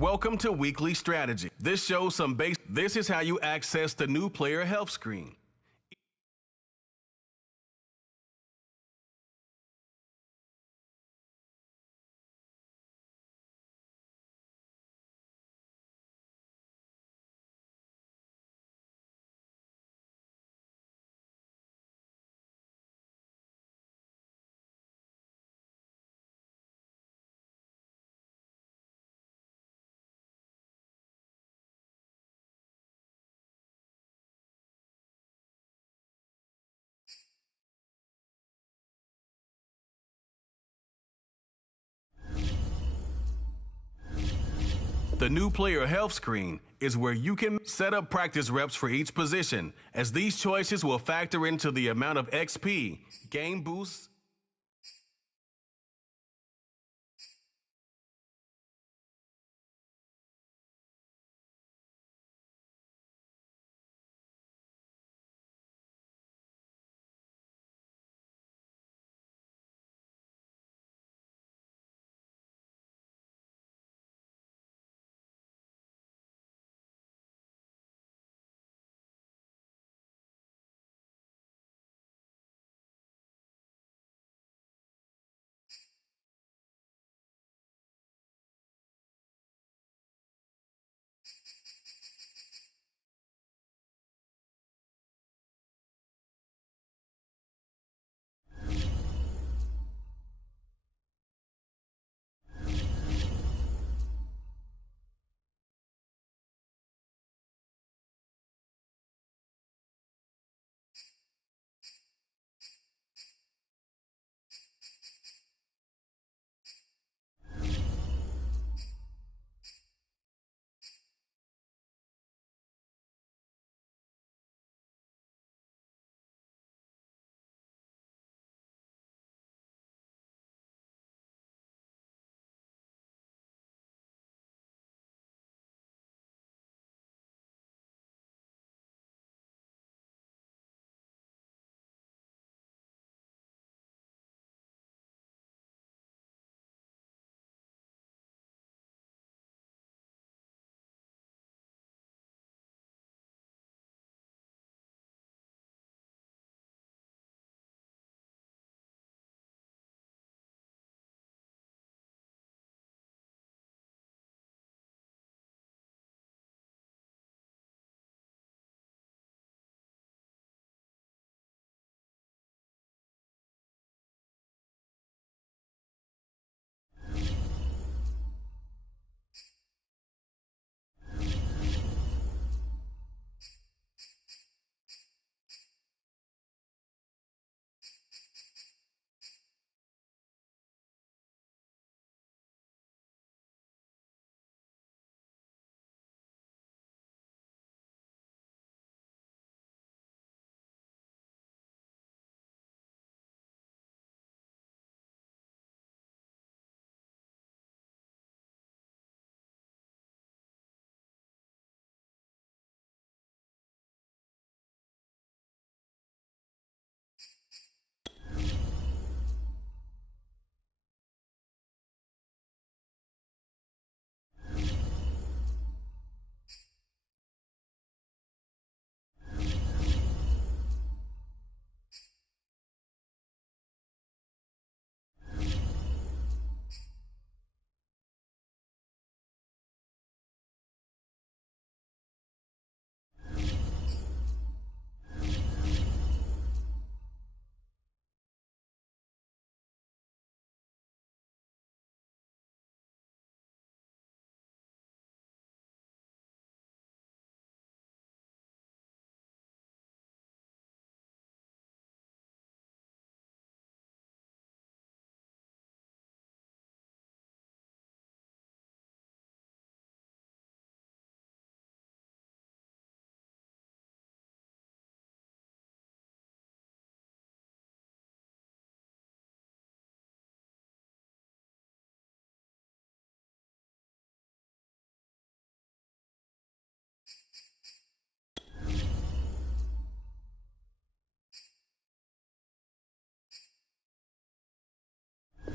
Welcome to Weekly Strategy. This shows some base. This is how you access the new player health screen. The new player health screen is where you can set up practice reps for each position, as these choices will factor into the amount of XP, game boosts,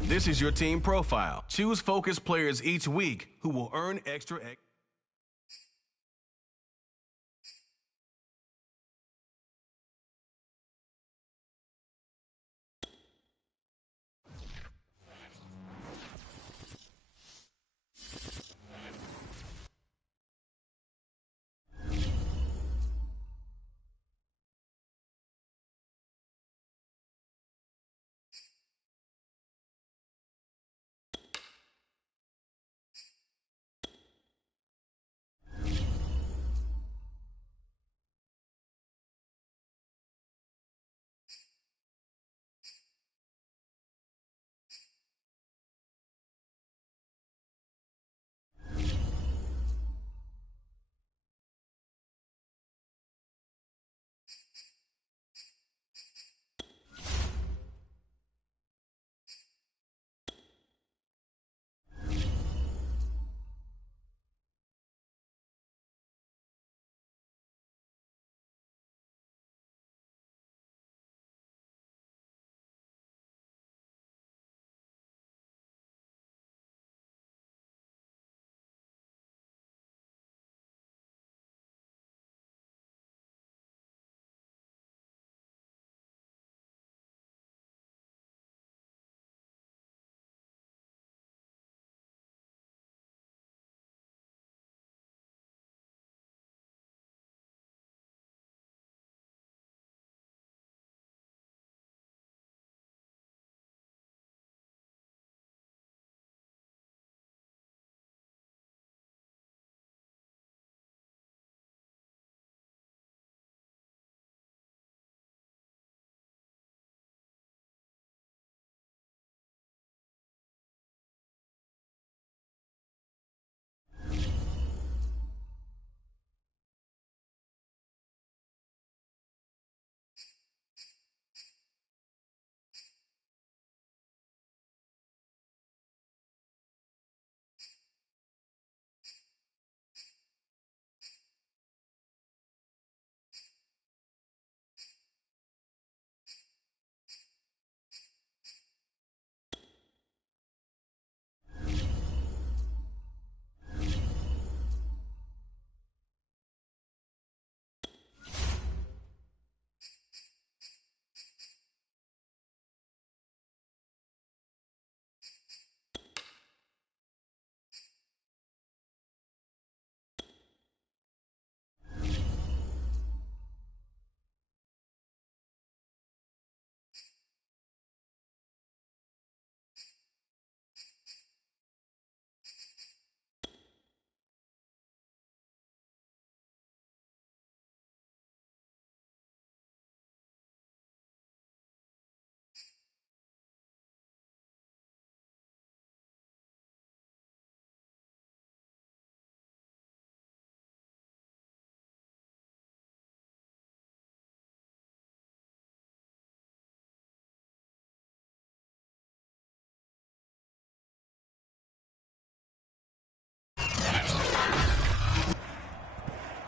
This is your team profile. Choose focus players each week who will earn extra.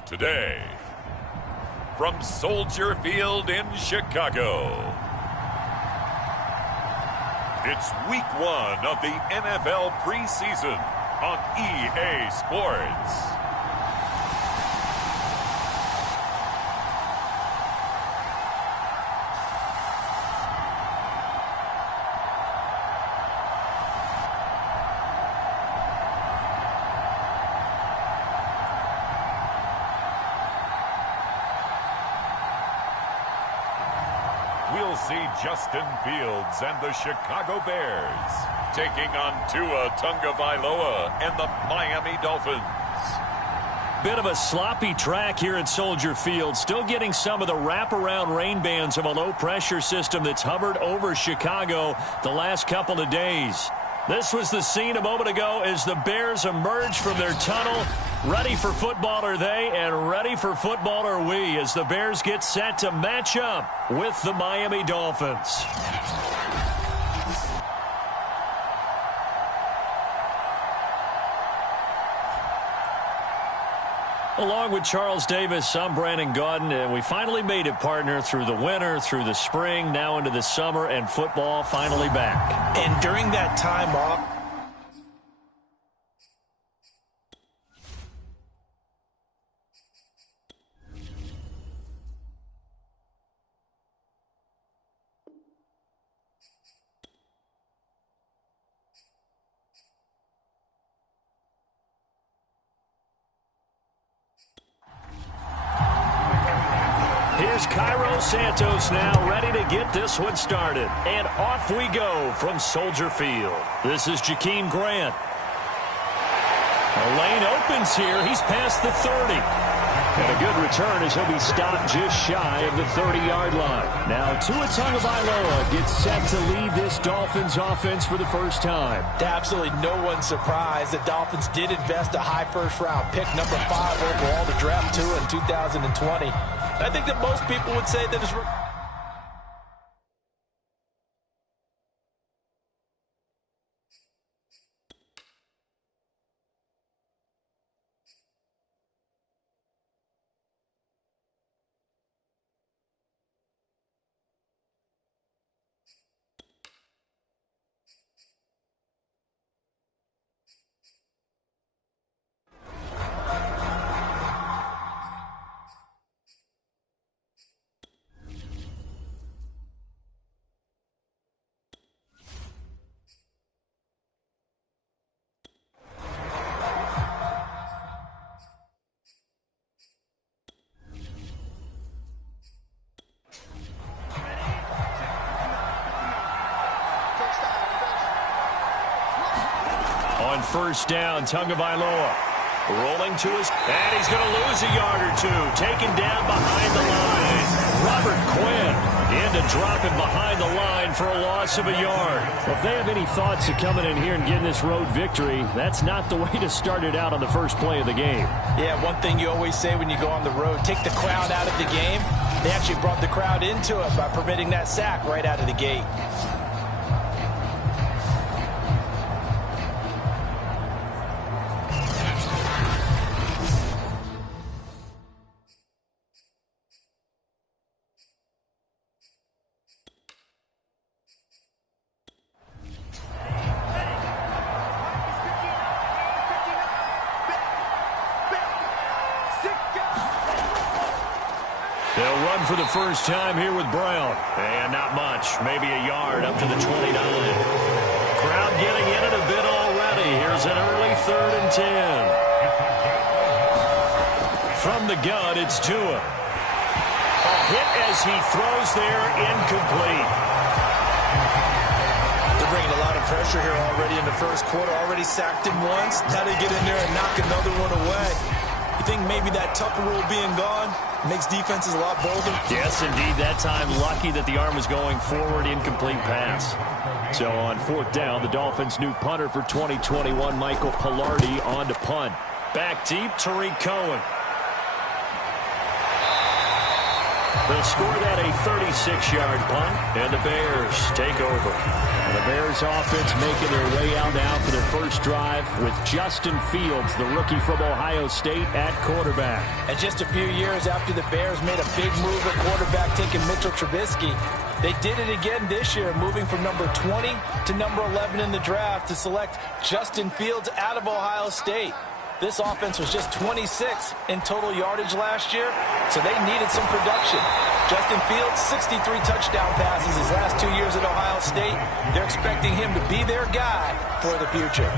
Today, from Soldier Field in Chicago, it's week 1 of the NFL preseason on EA Sports. We'll see Justin Fields and the Chicago Bears taking on Tua Tagovailoa and the Miami Dolphins. Bit of a sloppy track here at Soldier Field. Still getting some of the wraparound rain bands of a low-pressure system that's hovered over Chicago the last couple of days. This was the scene a moment ago as the Bears emerged from their tunnel. Ready for football are they, and ready for football are we as the Bears get set to match up with the Miami Dolphins. Along with Charles Davis, I'm Brandon Gaudin, and we finally made it, partner, through the winter, through the spring, now into the summer, and football finally back. And during that time off, Here's Cairo Santos now, ready to get this one started. And off we go from Soldier Field. This is Jakeem Grant. The lane opens here. He's past the 30. And a good return as he'll be stopped just shy of the 30-yard line. Now Tua Tagovailoa gets set to lead this Dolphins offense for the first time. absolutely no one's surprised. The Dolphins did invest a high first-round pick, number 5 overall, to draft Tua in 2020. I think that most people would say that it's... On first down, Tagovailoa rolling to his... And he's going to lose a yard or two. Taken down behind the line. Robert Quinn in to drop him behind the line for a loss of a yard. Well, if they have any thoughts of coming in here and getting this road victory, that's not the way to start it out on the first play of the game. Yeah, one thing you always say when you go on the road, take the crowd out of the game. They actually brought the crowd into it by permitting that sack right out of the gate. They'll run for the first time here with Brown. And not much, maybe a yard up to the 29. Crowd getting in it a bit already. Here's an early 3rd and 10. From the gun, it's Tua. A hit as he throws there, incomplete. They're bringing a lot of pressure here already in the first quarter. Already sacked him once. Now they get in there and knock another one away. You think maybe that Tucker rule being gone makes defenses a lot bolder? Yes, indeed. That time, lucky that the arm was going forward, incomplete pass. So on 4th down, the Dolphins' new punter for 2021, Michael Pilardi, on to punt. Back deep, Tariq Cohen. They'll score that a 36-yard punt, and the Bears take over. And the Bears offense making their way out now for their first drive with Justin Fields, the rookie from Ohio State, at quarterback. And just a few years after the Bears made a big move at quarterback, taking Mitchell Trubisky, they did it again this year, moving from number 20 to number 11 in the draft to select Justin Fields out of Ohio State. This offense was just 26 in total yardage last year, so they needed some production. Justin Fields, 63 touchdown passes his last 2 years at Ohio State. They're expecting him to be their guy for the future.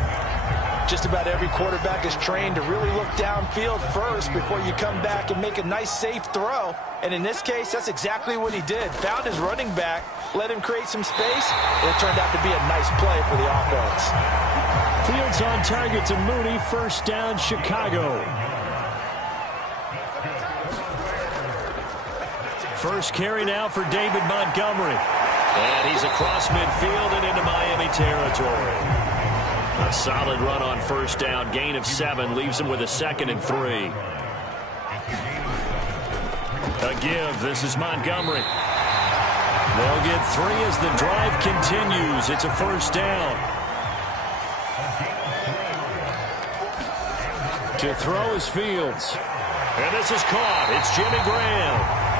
Just about every quarterback is trained to really look downfield first before you come back and make a nice, safe throw. And in this case, that's exactly what he did. Found his running back, let him create some space, and it turned out to be a nice play for the offense. Fields on target to Mooney. First down, Chicago. First carry now for David Montgomery. And he's across midfield and into Miami territory. A solid run on first down. Gain of 7 leaves him with a 2nd and 3. A give. This is Montgomery. They'll get 3 as the drive continues. It's a first down. To throw is Fields. And this is caught. It's Jimmy Graham.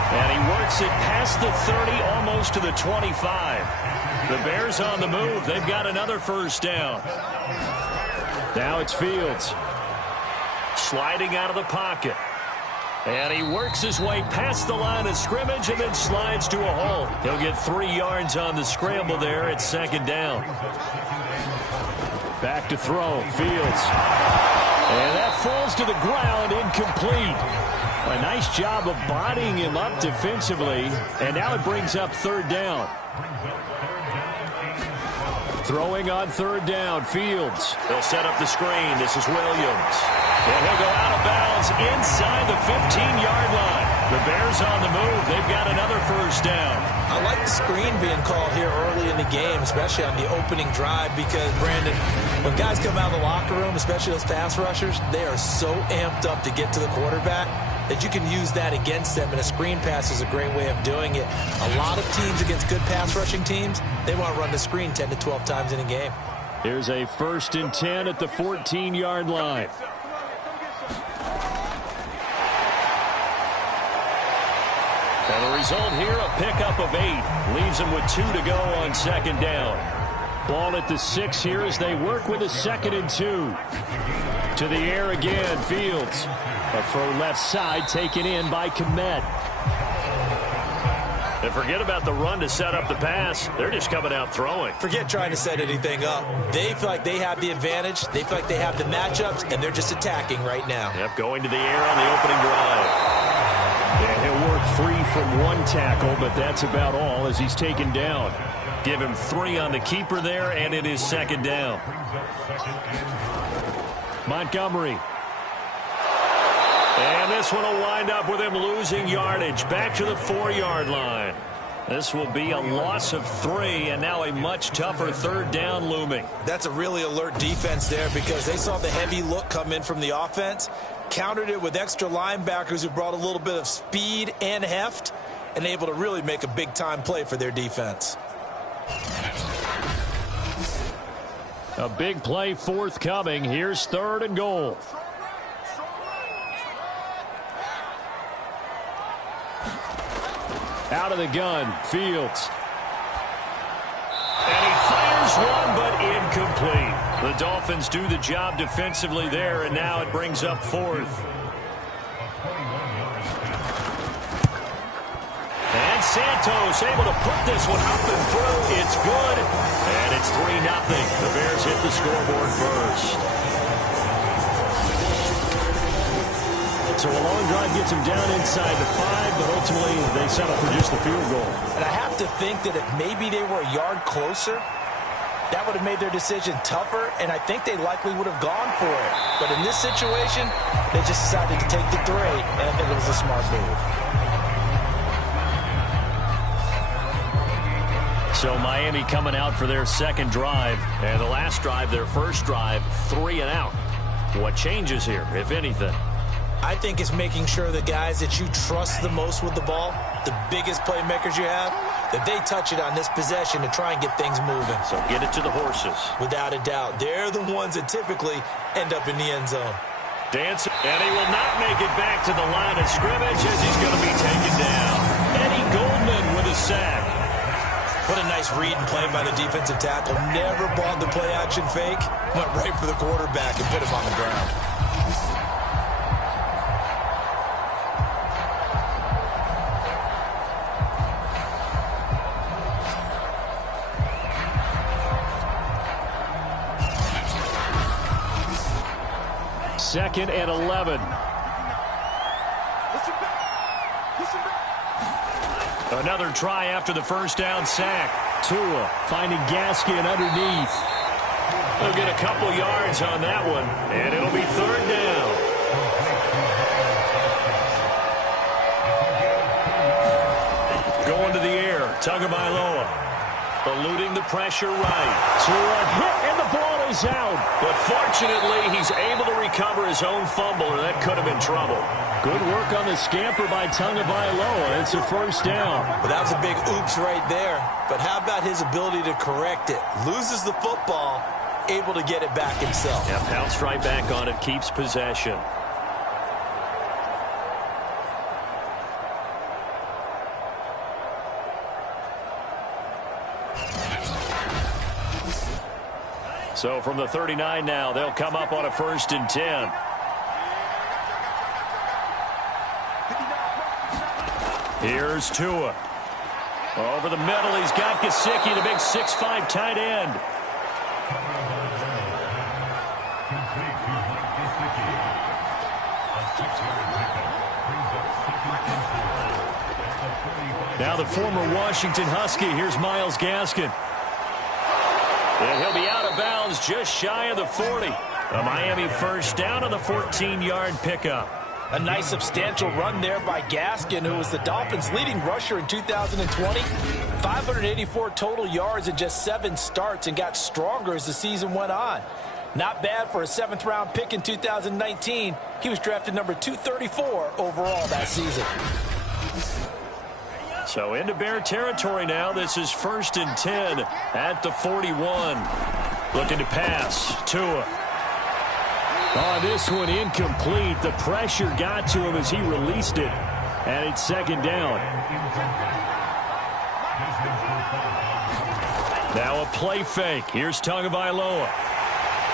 And he works it past the 30, almost to the 25. The Bears on the move. They've got another first down. Now it's Fields. Sliding out of the pocket. And he works his way past the line of scrimmage and then slides to a halt. He'll get 3 yards on the scramble there at second down. Back to throw. Fields. And that falls to the ground, incomplete. A nice job of bodying him up defensively. And now it brings up third down. Throwing on third down, Fields. They'll set up the screen. This is Williams. And he'll go out of bounds inside the 15-yard line. The Bears on the move. They've got another first down. I like the screen being called here early in the game, especially on the opening drive, because, Brandon, when guys come out of the locker room, especially those pass rushers, they are so amped up to get to the quarterback that you can use that against them, and a screen pass is a great way of doing it. A lot of teams against good pass rushing teams, they want to run the screen 10 to 12 times in a game. Here's a 1st and 10 at the 14-yard line. And the result here, a pickup of 8. Leaves them with 2 to go on second down. Ball at the 6 here as they work with a 2nd and 2. To the air again, Fields. A throw left side taken in by Kmet. And forget about the run to set up the pass. They're just coming out throwing. Forget trying to set anything up. They feel like they have the advantage. They feel like they have the matchups, and they're just attacking right now. Yep, going to the air on the opening drive. And he'll work free from one tackle, but that's about all as he's taken down. Give him 3 on the keeper there, and it is second down. Montgomery. And this one will wind up with him losing yardage back to the 4-yard line. This will be a loss of 3, and now a much tougher third down looming. That's a really alert defense there because they saw the heavy look come in from the offense, countered it with extra linebackers who brought a little bit of speed and heft, and able to really make a big-time play for their defense. A big play forthcoming. Here's 3rd and goal. Out of the gun, Fields. And he fires one, but incomplete. The Dolphins do the job defensively there, and now it brings up 4th. And Santos able to put this one up and through. It's good, and it's 3-0. The Bears hit the scoreboard first. So a long drive gets them down inside the 5, but ultimately they settle for just the field goal. And I have to think that if maybe they were a yard closer, that would have made their decision tougher, and I think they likely would have gone for it. But in this situation, they just decided to take the 3, and I think it was a smart move. So Miami coming out for their second drive, and the last drive, their first drive, 3 and out. What changes here, if anything? I think it's making sure the guys that you trust the most with the ball, the biggest playmakers you have, that they touch it on this possession to try and get things moving. So get it to the horses. Without a doubt. They're the ones that typically end up in the end zone. Dancing, and he will not make it back to the line of scrimmage as he's going to be taken down. Eddie Goldman with a sack. What a nice read and play by the defensive tackle. Never bought the play-action fake. Went right for the quarterback and put him on the ground. Second and 11. Another try after the first down sack. Tua finding Gaskin underneath. They'll get a couple yards on that one, and it'll be 3rd down. Going to the air, Tagovailoa. Eluding the pressure right. Tua hit, and the ball is out. But fortunately, he's able to recover his own fumble, or that could have been trouble. Good work on the scamper by Tagovailoa. It's a first down. But that was a big oops right there. But how about his ability to correct it? Loses the football, able to get it back himself. Yeah, pounced right back on it, keeps possession. So from the 39 now, they'll come up on a 1st and 10. Here's Tua. Over the middle, he's got Gesicki, the big 6'5" tight end. Now the former Washington Husky. Here's Myles Gaskin. And he'll be out of bounds just shy of the 40. A Miami 1st down on the 14-yard pickup. A nice substantial run there by Gaskin, who was the Dolphins' leading rusher in 2020. 584 total yards in just 7 starts and got stronger as the season went on. Not bad for a 7th-round pick in 2019. He was drafted number 234 overall that season. So into Bear territory now. This is 1st and 10 at the 41. Looking to pass. Tua. Oh, this one incomplete. The pressure got to him as he released it. And it's 2nd down. Now a play fake. Here's Tagovailoa.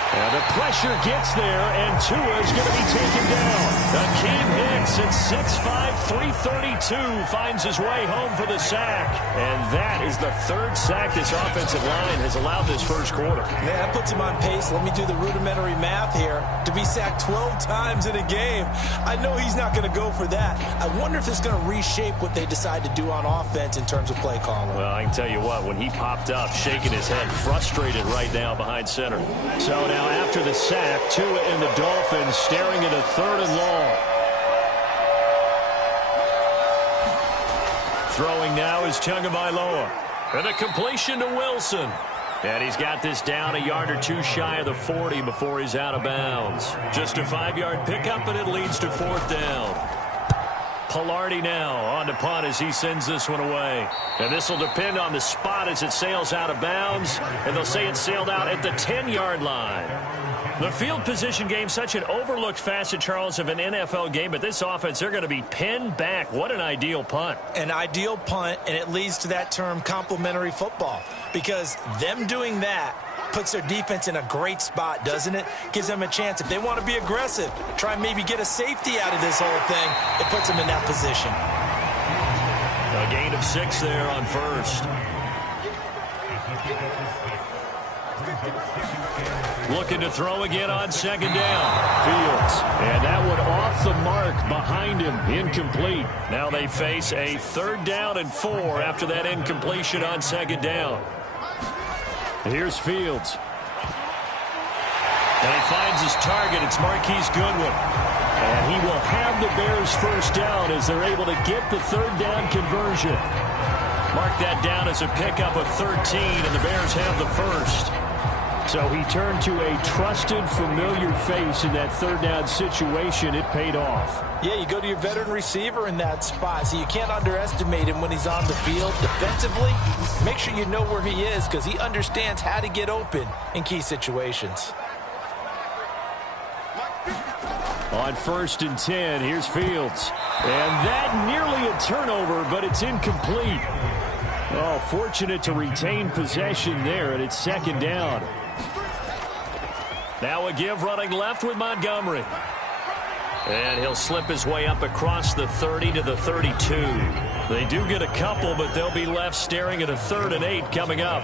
And the pressure gets there, and Tua is going to be taken down. Akeem Hicks at 6'5", 332 finds his way home for the sack. And that is the 3rd sack this offensive line has allowed this 1st quarter. Man, that puts him on pace. Let me do the rudimentary math here. To be sacked 12 times in a game, I know he's not going to go for that. I wonder if it's going to reshape what they decide to do on offense in terms of play calling. Well, I can tell you what, when he popped up, shaking his head, frustrated right now behind center. So now after the sack, Tua and the Dolphins staring at a 3rd and long. Throwing now is Tagovailoa. And a completion to Wilson. And he's got this down a yard or 2 shy of the 40 before he's out of bounds. Just a 5-yard pickup, and it leads to 4th down. Pilardi now on to punt as he sends this one away. And this will depend on the spot as it sails out of bounds. And they'll say it sailed out at the 10-yard line. The field position game, such an overlooked facet, Charles, of an NFL game. But this offense, they're going to be pinned back. What an ideal punt. An ideal punt, and it leads to that term complementary football. Because them doing that puts their defense in a great spot, doesn't it? Gives them a chance. If they want to be aggressive, try and maybe get a safety out of this whole thing, it puts them in that position. A gain of 6 there on 1st. Looking to throw again on 2nd down. Fields. And that one off the mark behind him. Incomplete. Now they face a 3rd down and 4 after that incompletion on 2nd down. Here's Fields. And he finds his target. It's Marquise Goodwin. And he will have the Bears 1st down as they're able to get the 3rd down conversion. Mark that down as a pickup of 13, and the Bears have the 1st. So he turned to a trusted, familiar face in that 3rd down situation. It paid off. Yeah, you go to your veteran receiver in that spot, so you can't underestimate him when he's on the field. Defensively, make sure you know where he is because he understands how to get open in key situations. On 1st and 10, here's Fields. And that nearly a turnover, but it's incomplete. Oh, fortunate to retain possession there, and it's 2nd down. Now a give running left with Montgomery. And he'll slip his way up across the 30 to the 32. They do get a couple, but they'll be left staring at a 3rd and 8 coming up.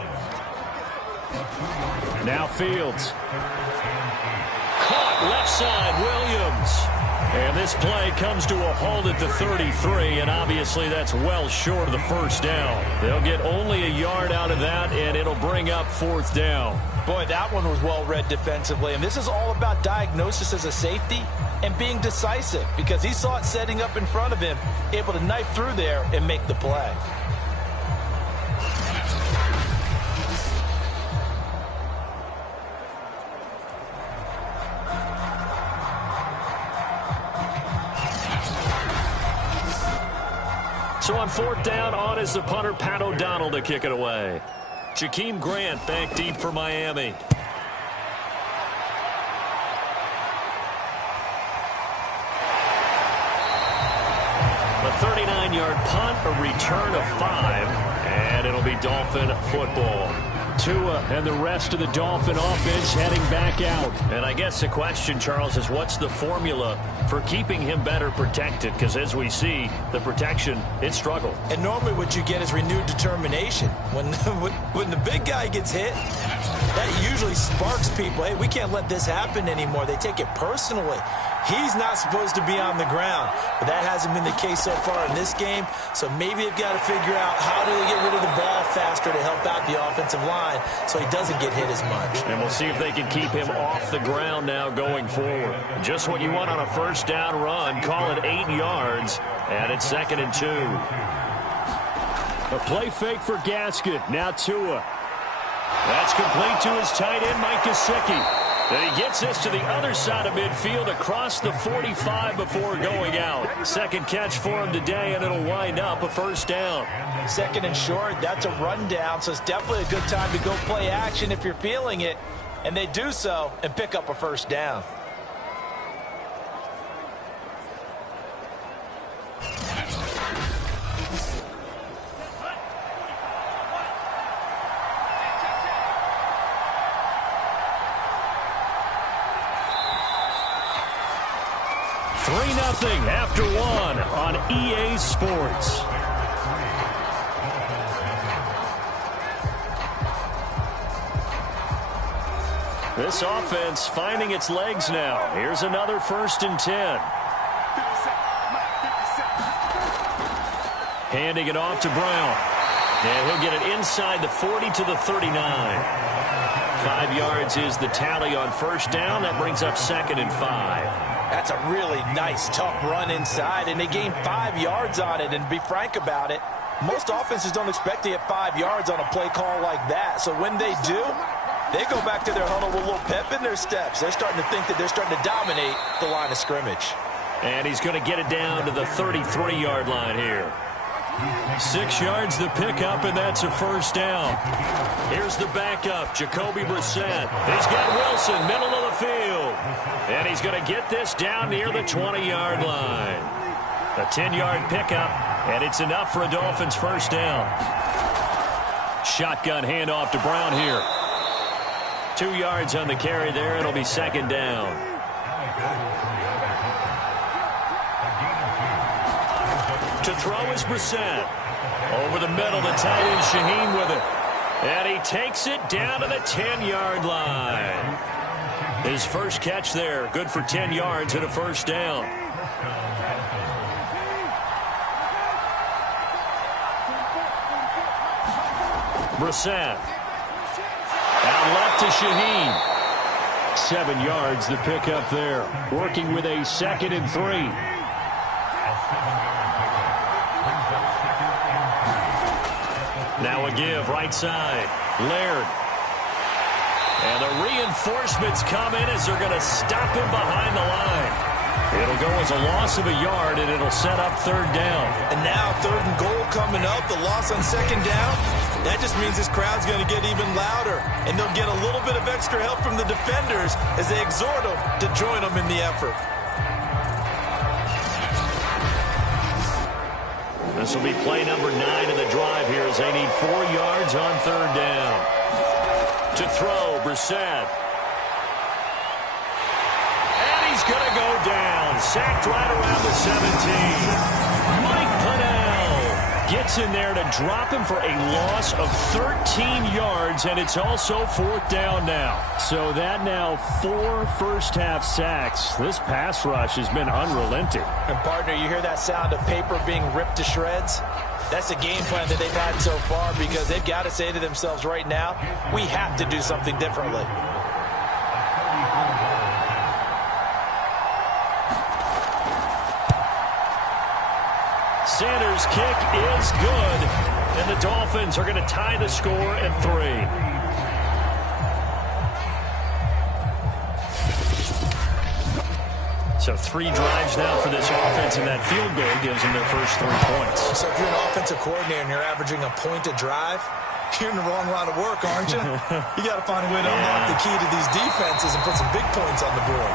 Now Fields. Caught left side, Williams. And this play comes to a halt at the 33, and obviously that's well short of the 1st down. They'll get only a yard out of that, and it'll bring up 4th down. Boy, that one was well read defensively, and this is all about diagnosis as a safety and being decisive because he saw it setting up in front of him, able to knife through there and make the play. So on 4th down, on is the punter, Pat O'Donnell, to kick it away. Jakeem Grant back deep for Miami. A 39-yard punt, a return of 5, and it'll be Dolphin football. Tua and the rest of the Dolphin offense heading back out. And I guess the question, Charles, is what's the formula for keeping him better protected? Because as we see, the protection, it struggled. And normally what you get is renewed determination. When the big guy gets hit, that usually sparks people. Hey, we can't let this happen anymore. They take it personally. He's not supposed to be on the ground, but that hasn't been the case so far in this game. So maybe they've got to figure out how do they get rid of the ball faster to help out the offensive line so he doesn't get hit as much. And we'll see if they can keep him off the ground now going forward. Just what you want on a first down run. Call it 8 yards, and it's 2nd and 2. A play fake for Gaskin. Now Tua. That's complete to his tight end, Mike Gesicki. And he gets this to the other side of midfield across the 45 before going out. Second catch for him today, and it'll wind up a first down. 2nd and short, that's a rundown, so it's definitely a good time to go play action if you're feeling it. And they do so and pick up a first down. Nothing after 1 on EA Sports. This offense finding its legs now. Here's another 1st and 10. Handing it off to Brown. And he'll get it inside the 40 to the 39. 5 yards is the tally on first down. That brings up 2nd and 5. That's a really nice, tough run inside, and they gained 5 yards on it. And to be frank about it, most offenses don't expect to get 5 yards on a play call like that. So when they do, they go back to their huddle with a little pep in their steps. They're starting to think that they're starting to dominate the line of scrimmage. And he's going to get it down to the 33-yard line here. 6 yards the pickup, and that's a first down. Here's the backup, Jacoby Brissett. He's got Wilson, middle of the field. And he's going to get this down near the 20-yard line. A 10-yard pickup, and it's enough for a Dolphins first down. Shotgun handoff to Brown here. 2 yards on the carry there. It'll be 2nd down. To throw is Brissett. Over the middle, the tight end Shaheen with it. And he takes it down to the 10-yard line. His first catch there, good for 10 yards and a first down. Brissett. Out left to Shaheen. 7 yards, the pickup there. Working with a 2nd and 3. Now a give, right side. Laird. And the reinforcements come in as they're going to stop him behind the line. It'll go as a loss of a yard, and it'll set up 3rd down. And now 3rd and goal coming up, the loss on 2nd down. That just means this crowd's going to get even louder, and they'll get a little bit of extra help from the defenders as they exhort them to join them in the effort. This will be play number 9 of the drive here as they need 4 yards on 3rd down. To throw, Brissett. And he's going to go down. Sacked right around the 17. Mike Pennell gets in there to drop him for a loss of 13 yards, and it's also 4th down now. So that now 4 first-half sacks. This pass rush has been unrelenting. And, partner, you hear that sound of paper being ripped to shreds? That's the game plan that they've had so far because they've got to say to themselves right now, we have to do something differently. Sanders' kick is good, and the Dolphins are going to tie the score at 3. So 3 drives now for this offense, and that field goal gives them their first 3 points. So if you're an offensive coordinator and you're averaging a point a drive, you're in the wrong line of work, aren't you? You got to find a way to unlock the key to these defenses and put some big points on the board.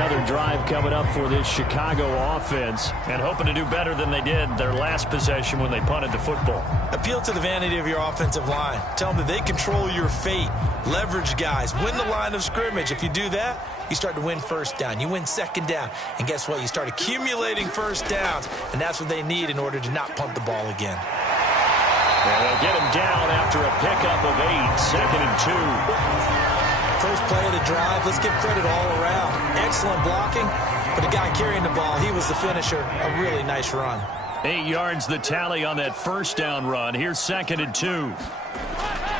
another drive coming up for this Chicago offense, and hoping to do better than they did their last possession when they punted the football. Appeal to the vanity of your offensive line. Tell them that they control your fate. Leverage guys. Win the line of scrimmage. If you do that, you start to win first down. You win second down. And guess what? You start accumulating first downs, and that's what they need in order to not punt the ball again. And they'll get him down after a pickup of 8, 2nd and 2. First play of the drive, let's give credit all around. Excellent blocking, but the guy carrying the ball, he was the finisher. A really nice run. 8 yards the tally on that first down run. Here's 2nd and 2.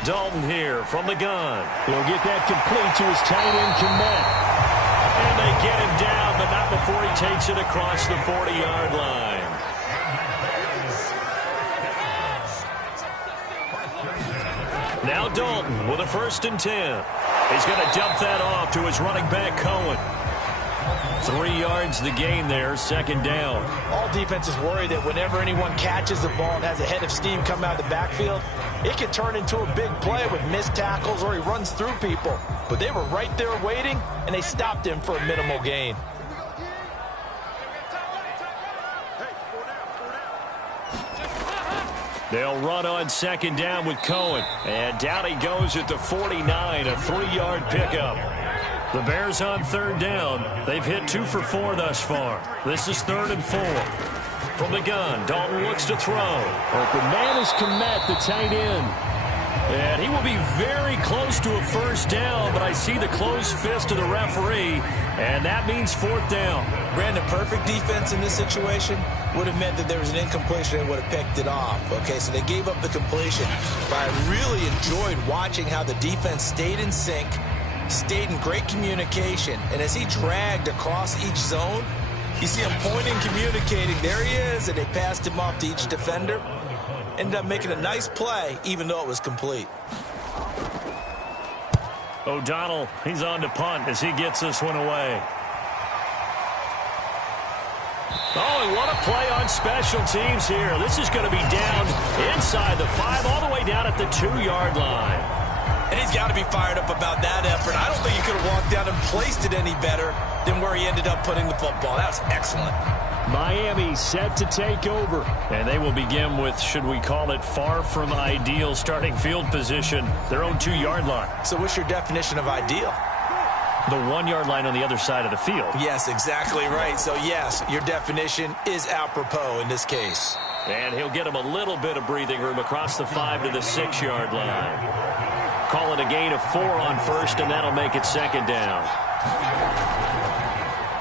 Dalton here from the gun. He'll get that complete to his tight end, Kmet. And they get him down, but not before he takes it across the 40-yard line. Now Dalton with a 1st and 10. He's going to dump that off to his running back, Cohen. 3 yards the gain there, 2nd down. All defenses worry that whenever anyone catches the ball and has a head of steam come out of the backfield, it can turn into a big play with missed tackles or he runs through people. But they were right there waiting, and they stopped him for a minimal gain. They'll run on 2nd down with Cohen. And down he goes at the 49, a 3-yard pickup. The Bears on 3rd down. They've hit 2 for 4 thus far. This is 3rd and 4. From the gun, Dalton looks to throw. Open man is Kmet, the tight end. And he will be very close to a 1st down, but I see the closed fist of the referee, and that means 4th down. Brandon, perfect defense in this situation would have meant that there was an incompletion and would have picked it off. Okay, so they gave up the completion. But I really enjoyed watching how the defense stayed in sync, stayed in great communication, and as he dragged across each zone, you see him pointing, communicating. There he is, and they passed him off to each defender. Ended up making a nice play, even though it was complete. O'Donnell, he's on to punt as he gets this one away. Oh, and what a play on special teams here. This is going to be down inside the 5, all the way down at the 2-yard line. And he's got to be fired up about that effort. I don't think he could have walked down and placed it any better than where he ended up putting the football. That was excellent. Miami set to take over. And they will begin with, should we call it, far from ideal starting field position, their own 2-yard line. So what's your definition of ideal? The 1-yard line on the other side of the field. Yes, exactly right. So, yes, your definition is apropos in this case. And he'll get him a little bit of breathing room across the 5 to the 6-yard line. Call it a gain of 4 on 1st, and that'll make it 2nd down.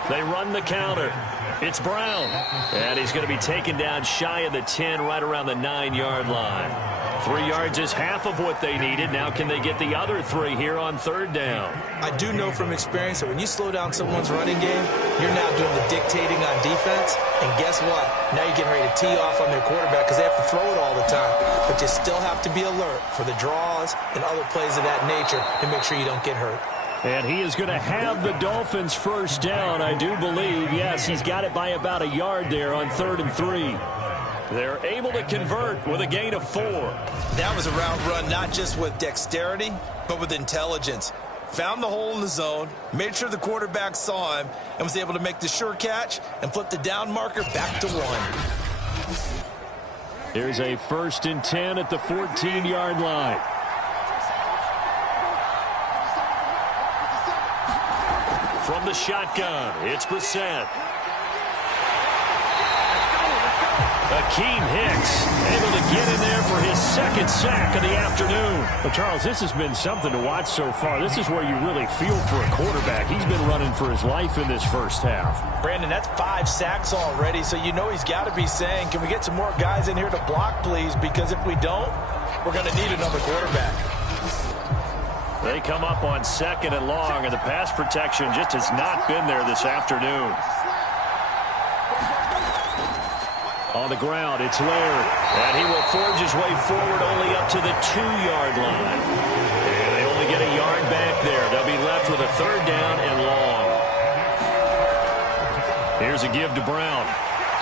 They run the counter. It's Brown. And he's going to be taken down shy of the 10, right around the 9-yard line. 3 yards is half of what they needed. Now can they get the other 3 here on 3rd down? I do know from experience that when you slow down someone's running game, you're now doing the dictating on defense. And guess what? Now you're getting ready to tee off on their quarterback because they have to throw it all the time. But you still have to be alert for the draws and other plays of that nature to make sure you don't get hurt. And he is going to have the Dolphins' 1st down, I do believe. Yes, he's got it by about a yard there on 3rd and 3. They're able to convert with a gain of 4. That was a route run not just with dexterity, but with intelligence. Found the hole in the zone, made sure the quarterback saw him, and was able to make the sure catch and flip the down marker back to 1. Here's a 1st and 10 at the 14-yard line. From the shotgun, it's Brissett. Akeem Hicks able to get in there for his 2nd sack of the afternoon. But, Charles, this has been something to watch so far. This is where you really feel for a quarterback. He's been running for his life in this 1st half. Brandon, that's 5 sacks already, so you know he's got to be saying, can we get some more guys in here to block, please? Because if we don't, we're going to need another quarterback. They come up on 2nd and long, and the pass protection just has not been there this afternoon. On the ground, it's Laird, and he will forge his way forward only up to the 2-yard line. And they only get a yard back there. They'll be left with a 3rd down and long. Here's a give to Brown.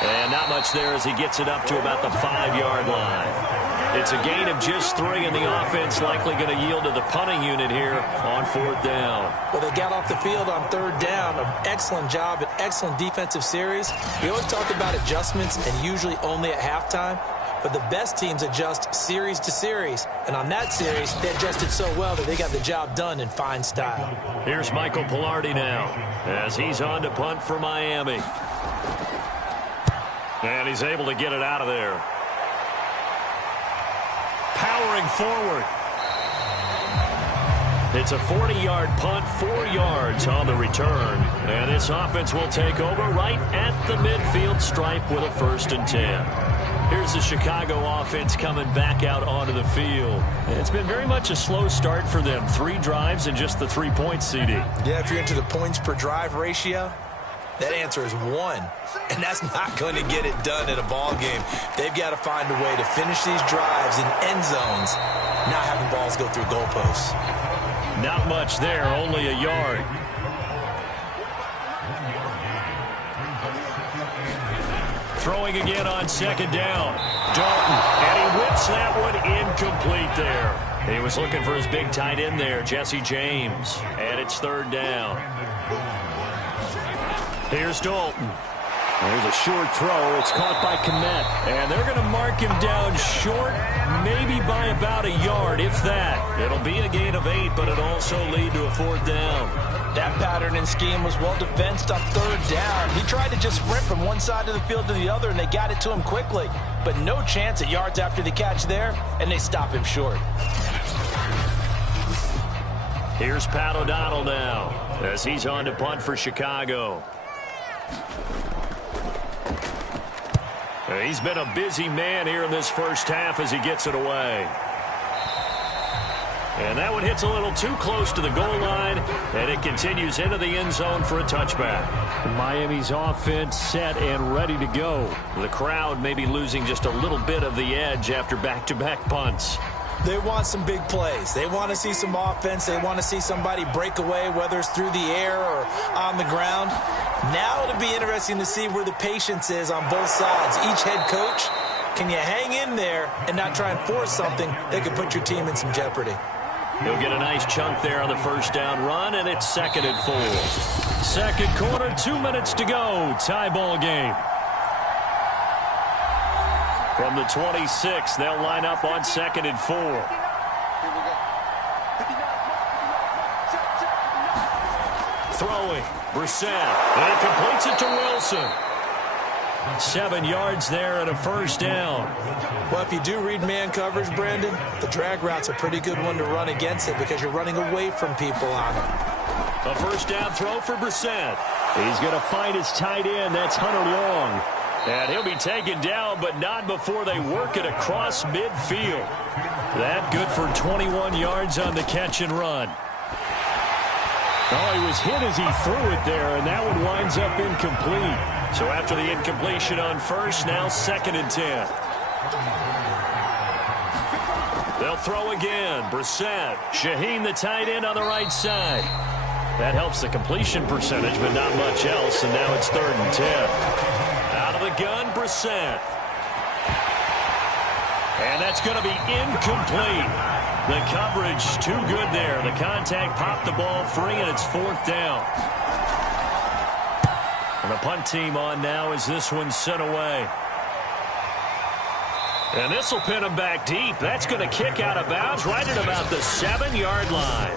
And not much there as he gets it up to about the 5-yard line. It's a gain of just 3, and the offense likely going to yield to the punting unit here on 4th down. Well, they got off the field on 3rd down. An excellent job, an excellent defensive series. We always talk about adjustments and usually only at halftime. But the best teams adjust series to series. And on that series, they adjusted so well that they got the job done in fine style. Here's Michael Pilardi now as he's on to punt for Miami. And he's able to get it out of there. Powering forward. It's a 40-yard punt, 4 yards on the return. And this offense will take over right at the midfield stripe with a 1st and 10. Here's the Chicago offense coming back out onto the field. It's been very much a slow start for them. 3 drives and just the 3 points, CD. Yeah, if you're into the points per drive ratio, that answer is 1. And that's not going to get it done in a ball game. They've got to find a way to finish these drives in end zones, not having balls go through goalposts. Not much there, only a yard. Throwing again on 2nd down. Dalton, and he whips that one incomplete there. He was looking for his big tight end there, Jesse James. And it's 3rd down. Here's Dalton. There's a short throw. It's caught by Kmet. And they're going to mark him down short, maybe by about a yard, if that. It'll be a gain of 8, but it'll also lead to a 4th down. That pattern and scheme was well defensed on 3rd down. He tried to just sprint from one side of the field to the other, and they got it to him quickly. But no chance at yards after the catch there, and they stop him short. Here's Pat O'Donnell now as he's on to punt for Chicago. He's been a busy man here in this first half as he gets it away. And that one hits a little too close to the goal line, and it continues into the end zone for a touchback. Miami's offense set and ready to go. The crowd may be losing just a little bit of the edge after back-to-back punts. They want some big plays. They want to see some offense. They want to see somebody break away, whether it's through the air or on the ground. Now it'll be interesting to see where the patience is on both sides. Each head coach, can you hang in there and not try and force something that could put your team in some jeopardy? He'll get a nice chunk there on the 1st down run, and it's 2nd and 4. 2nd quarter, 2 minutes to go. Tie ball game. From the 26, they'll line up on 2nd and 4. Throwing, Brissett, and he completes it to Wilson. 7 yards there and a 1st down. Well, if you do read man coverage, Brandon, the drag route's a pretty good one to run against it because you're running away from people on it. A 1st down throw for Brissett. He's going to find his tight end. That's Hunter Long. And he'll be taken down, but not before they work it across midfield. That good for 21 yards on the catch and run. Oh, he was hit as he threw it there, and that one winds up incomplete. So after the incompletion on 1st, now 2nd and 10. They'll throw again. Brissett. Shaheen, the tight end, on the right side. That helps the completion percentage, but not much else, and now it's 3rd and 10. Out of the gun, Brissett. And that's going to be incomplete. The coverage too good there. The contact popped the ball free, and it's 4th down. And the punt team on now as this one's sent away. And this will pin him back deep. That's going to kick out of bounds right at about the 7-yard line.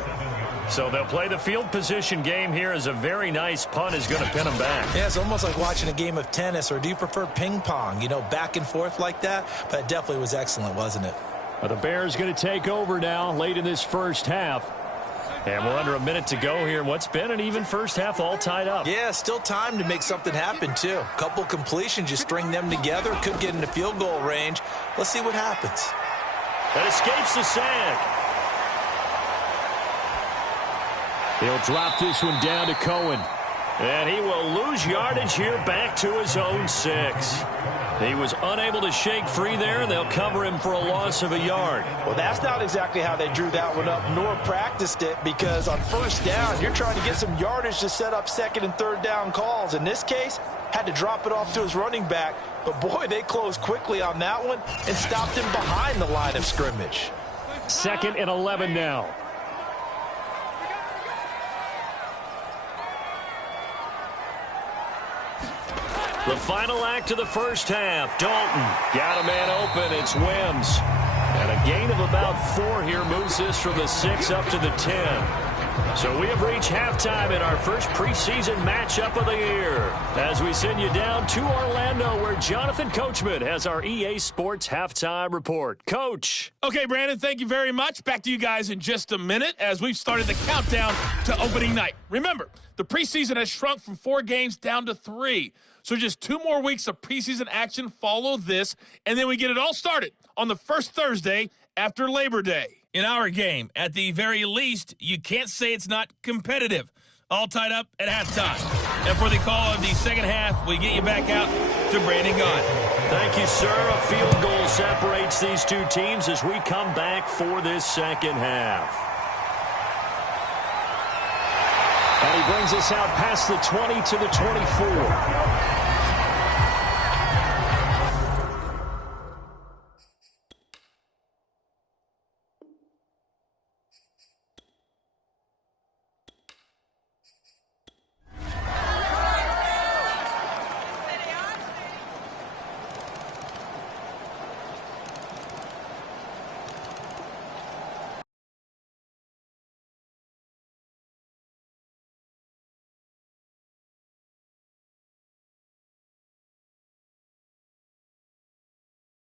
So they'll play the field position game here as a very nice punt is going to pin them back. Yeah, it's almost like watching a game of tennis, or do you prefer ping pong? You know, back and forth like that? But it definitely was excellent, wasn't it? Well, the Bears going to take over now late in this first half. And we're under a minute to go here in what's been an even first half, all tied up. Yeah, still time to make something happen, too. A couple completions, you string them together, could get into field goal range. Let's see what happens. That escapes the sack. He'll drop this one down to Cohen. And he will lose yardage here back to his own 6. He was unable to shake free there, and they'll cover him for a loss of a yard. Well, that's not exactly how they drew that one up, nor practiced it, because on 1st down, you're trying to get some yardage to set up 2nd and 3rd down calls. In this case, had to drop it off to his running back. But, boy, they closed quickly on that one and stopped him behind the line of scrimmage. 2nd and 11 now. The final act of the first half. Dalton got a man open. It's Wims. And a gain of about 4 here moves this from the 6 up to the 10. So we have reached halftime in our first preseason matchup of the year as we send you down to Orlando where Jonathan Coachman has our EA Sports halftime report. Coach. Okay, Brandon, thank you very much. Back to you guys in just a minute as we've started the countdown to opening night. Remember, the preseason has shrunk from 4 games down to 3. So just 2 more weeks of preseason action follow this, and then we get it all started on the first Thursday after Labor Day. In our game, at the very least, you can't say it's not competitive. All tied up at halftime. And for the call of the second half, we get you back out to Brandon Gott. Thank you, sir. A field goal separates these 2 teams as we come back for this second half. And he brings us out past the 20 to the 24.